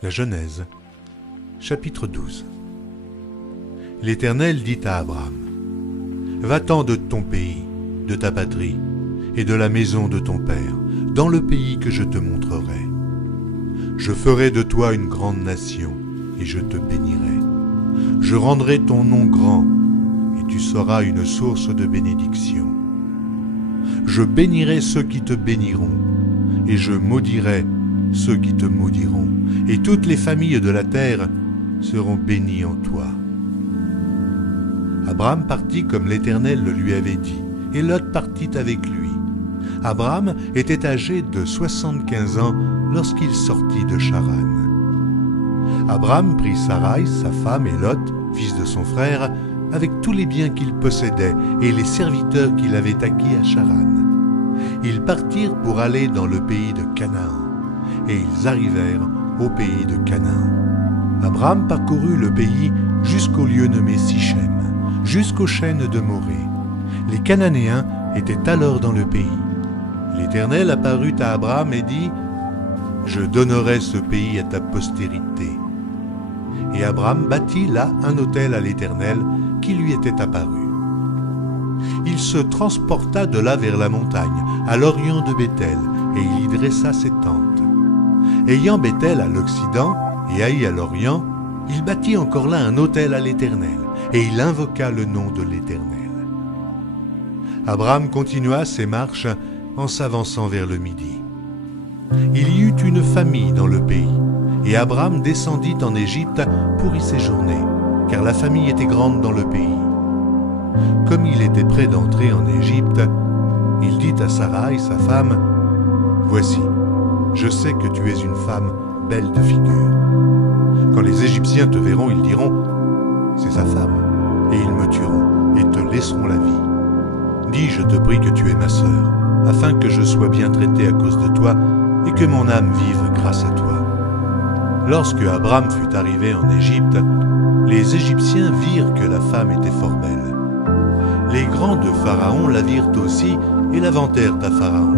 La Genèse, chapitre 12. L'Éternel dit à Abraham, « Va-t'en de ton pays, de ta patrie, et de la maison de ton père, dans le pays que je te montrerai. Je ferai de toi une grande nation, et je te bénirai. Je rendrai ton nom grand, et tu seras une source de bénédiction. Je bénirai ceux qui te béniront, et je maudirai ceux qui te maudiront, et toutes les familles de la terre seront bénies en toi. » Abraham partit comme l'Éternel le lui avait dit, et Lot partit avec lui. Abraham était âgé de 75 ans lorsqu'il sortit de Charan. Abraham prit Sarai, sa femme, et Lot, fils de son frère, avec tous les biens qu'il possédait et les serviteurs qu'il avait acquis à Charan. Ils partirent pour aller dans le pays de Canaan, et ils arrivèrent au pays de Canaan. Abraham parcourut le pays jusqu'au lieu nommé Sichem, jusqu'aux chênes de Morée. Les Cananéens étaient alors dans le pays. L'Éternel apparut à Abraham et dit, « Je donnerai ce pays à ta postérité. » Et Abraham bâtit là un autel à l'Éternel qui lui était apparu. Il se transporta de là vers la montagne, à l'orient de Béthel, et il y dressa ses tentes. Ayant Béthel à l'occident et Haï à l'orient, il bâtit encore là un autel à l'Éternel, et il invoqua le nom de l'Éternel. Abraham continua ses marches en s'avançant vers le midi. Il y eut une famille dans le pays, et Abraham descendit en Égypte pour y séjourner, car la famille était grande dans le pays. Comme il était près d'entrer en Égypte, il dit à Sarai, sa femme, « Voici, je sais que tu es une femme belle de figure. Quand les Égyptiens te verront, ils diront, « C'est sa femme », et ils me tueront et te laisseront la vie. Dis, je te prie que tu es ma sœur, afin que je sois bien traité à cause de toi et que mon âme vive grâce à toi. » Lorsque Abraham fut arrivé en Égypte, les Égyptiens virent que la femme était fort belle. Les grands de Pharaon la virent aussi et la vantèrent à Pharaon,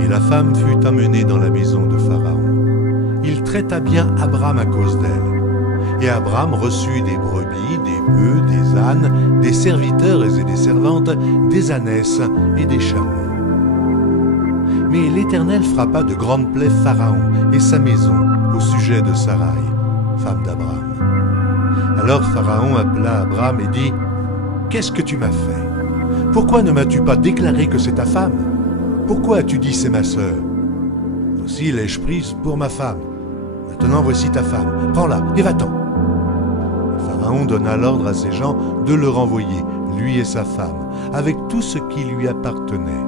et la femme fut amenée dans la maison de Pharaon. Il traita bien Abraham à cause d'elle. Et Abraham reçut des brebis, des bœufs, des ânes, des serviteurs et des servantes, des ânesses et des chameaux. Mais l'Éternel frappa de grandes plaies Pharaon et sa maison au sujet de Sarai, femme d'Abraham. Alors Pharaon appela Abraham et dit, « Qu'est-ce que tu m'as fait? Pourquoi ne m'as-tu pas déclaré que c'est ta femme? Pourquoi as-tu dit c'est ma sœur? Aussi l'ai-je prise pour ma femme. Maintenant voici ta femme, prends-la et va-t'en. » Pharaon donna l'ordre à ses gens de le renvoyer, lui et sa femme, avec tout ce qui lui appartenait.